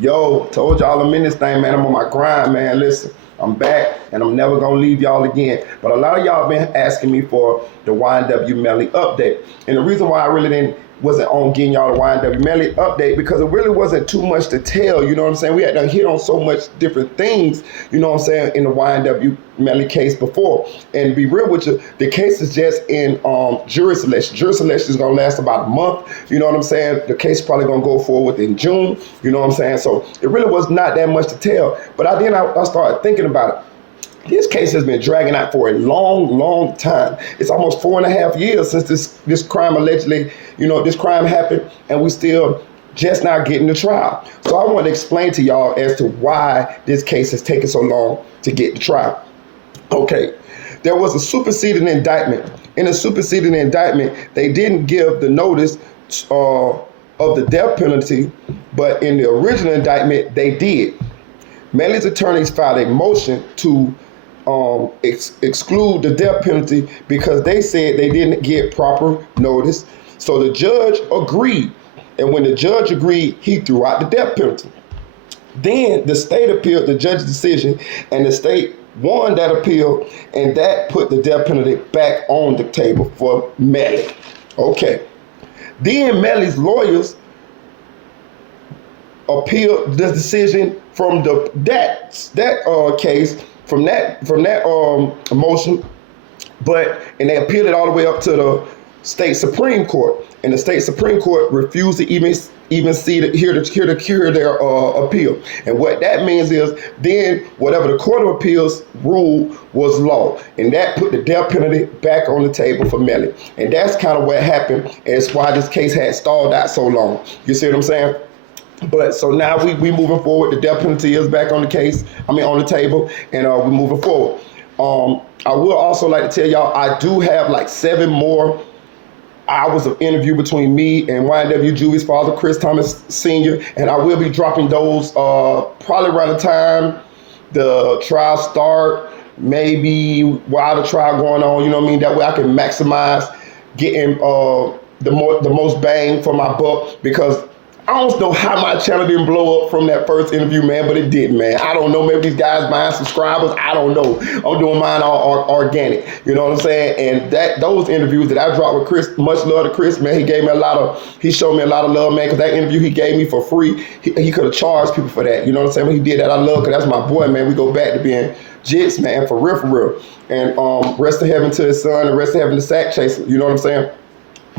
Yo, told y'all I'm in this thing, man. I'm on my grind, man. Listen, I'm back and I'm never gonna leave y'all again. But a lot of y'all been asking me for the YNW Melly update. And the reason why I really didn't wasn't on getting y'all the YNW Melly update because it really wasn't too much to tell, you know what I'm saying? We had to hit on so much different things, you know what I'm saying, in the YNW Melly case before. And to be real with you, the case is just in jury selection. Jury selection is gonna last about a month, you know what I'm saying? The case is probably gonna go forward in June, you know what I'm saying? So it really was not that much to tell. But I started thinking about it. This case has been dragging out for a long, long time. It's almost 4.5 years since this crime allegedly, this crime happened, and we still just not getting the trial. So I want to explain to y'all as to why this case has taken so long to get the trial. Okay, there was a superseding indictment. In a superseding indictment, they didn't give the notice of the death penalty, but in the original indictment, they did. Melly's attorneys filed a motion to exclude the death penalty because they said they didn't get proper notice. So the judge agreed. And when the judge agreed, he threw out the death penalty. Then the state appealed the judge's decision, and the state won that appeal, and that put the death penalty back on the table for Melly. Okay. Then Melly's lawyers appealed the decision from that case, from that motion, and they appealed it all the way up to the state Supreme Court, and the state Supreme Court refused to even hear their appeal. And what that means is then whatever the Court of Appeals ruled was law, and that put the death penalty back on the table for Melly. And that's kind of what happened, and it's why this case had stalled out so long. You see what I'm saying? But so now we moving forward. The death penalty is back on the on the table, and we're moving forward. I will also like to tell y'all I do have like 7 more hours of interview between me and YNW Juvie's father, Chris Thomas Sr., and I will be dropping those probably around the time the trial start, maybe while the trial going on. You know what I mean? That way I can maximize getting the most bang for my buck, because I don't know how my channel didn't blow up from that first interview, man, but it did, man. I don't know. Maybe these guys buying subscribers. I don't know. I'm doing mine all organic. You know what I'm saying? And those interviews that I dropped with Chris, much love to Chris, man. He showed me a lot of love, man, because that interview he gave me for free, he could have charged people for that. You know what I'm saying? When he did that, I love, because that's my boy, man. We go back to being jits, man, for real, for real. And rest in heaven to his son, and rest in heaven to Sack Chaser. You know what I'm saying?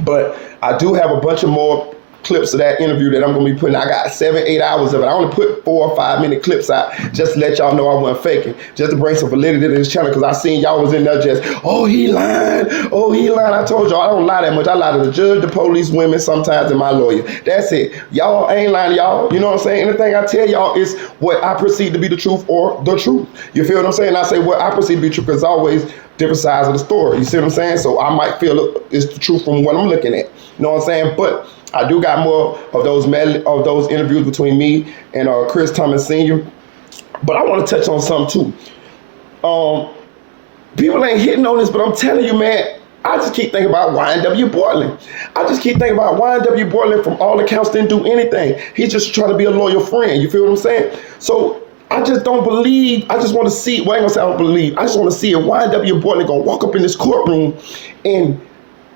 But I do have a bunch of more clips of that interview that I'm going to be putting. I got 7-8 hours of it. I only put 4 or 5 minute clips out just to let y'all know I wasn't faking, just to bring some validity to this channel, because I seen y'all was in there just, oh, he lying. I told y'all I don't lie that much. I lie to the judge, the police, women, sometimes, and my lawyer. That's it. Y'all ain't lying to y'all. You know what I'm saying? Anything I tell y'all is what I perceive to be the truth or the truth. You feel what I'm saying? I say what I perceive to be true, because always different sides of the story. You see what I'm saying? So I might feel it's the truth from what I'm looking at. You know what I'm saying? But I do got more of those interviews between me and Chris Thomas Sr. But I want to touch on something too. People ain't hitting on this, but I'm telling you, man, I just keep thinking about YNW Portland. I just keep thinking about YNW Portland. From all accounts, didn't do anything. He's just trying to be a loyal friend. You feel what I'm saying? So I just don't believe. I just want to see. Well, I ain't gonna say I don't believe. I just want to see if YNW Portland gonna walk up in this courtroom and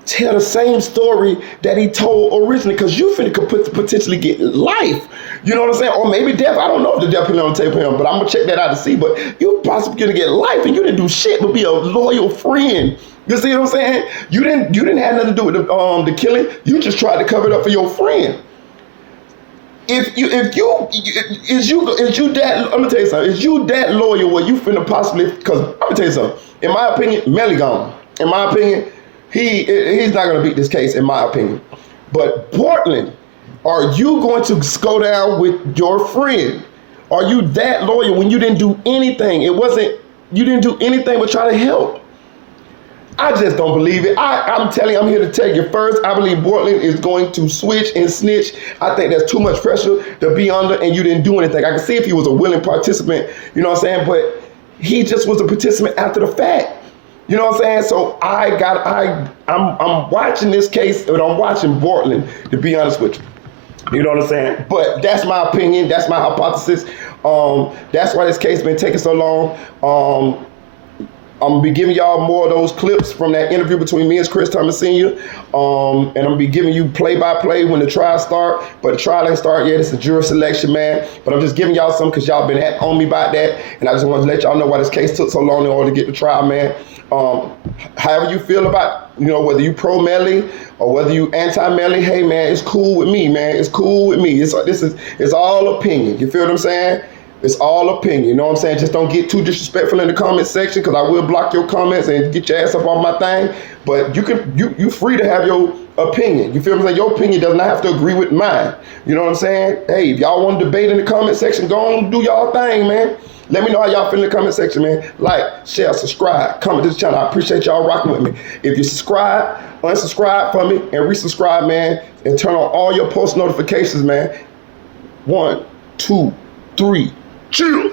tell the same story that he told originally, because you could potentially get life. You know what I'm saying? Or maybe death. I don't know if the death penalty on the table for him, but I'm going to check that out to see. But you possibly going to get life, and you didn't do shit but be a loyal friend. You see what I'm saying? You didn't have nothing to do with the killing. You just tried to cover it up for your friend. Let me tell you something. Is you that loyal where you finna possibly, because let me tell you something. In my opinion, Melly gone. In my opinion, he's not going to beat this case, in my opinion. But Portland, are you going to go down with your friend? Are you that loyal when you didn't do anything? You didn't do anything but try to help. I just don't believe it. I'm here to tell you first, I believe Portland is going to switch and snitch. I think there's too much pressure to be under, and you didn't do anything. I can see if he was a willing participant, you know what I'm saying? But he just was a participant after the fact. You know what I'm saying? So I'm watching this case, and I'm watching Portland, to be honest with you. You know what I'm saying? But that's my opinion. That's my hypothesis. That's why this case been taking so long. I'm gonna be giving y'all more of those clips from that interview between me and Chris Thomas Sr. And I'm gonna be giving you play-by-play when the trial start. But the trial ain't start yet. It's a jury selection, man. But I'm just giving y'all some because y'all been on me about that, and I just want to let y'all know why this case took so long in order to get the trial, man. However you feel about, whether you pro Melly or whether you anti Melly, hey man, it's cool with me, man. It's cool with me. It's all opinion. You feel what I'm saying? It's all opinion. You know what I'm saying? Just don't get too disrespectful in the comment section because I will block your comments and get your ass up on my thing. But you free to have your opinion. You feel what I'm saying? Your opinion does not have to agree with mine. You know what I'm saying? Hey, if y'all want to debate in the comment section, go on, do y'all thing, man. Let me know how y'all feel in the comment section, man. Like, share, subscribe, comment to the channel. I appreciate y'all rocking with me. If you subscribe, unsubscribe for me, and resubscribe, man, and turn on all your post notifications, man. 1, 2, 3. Chill.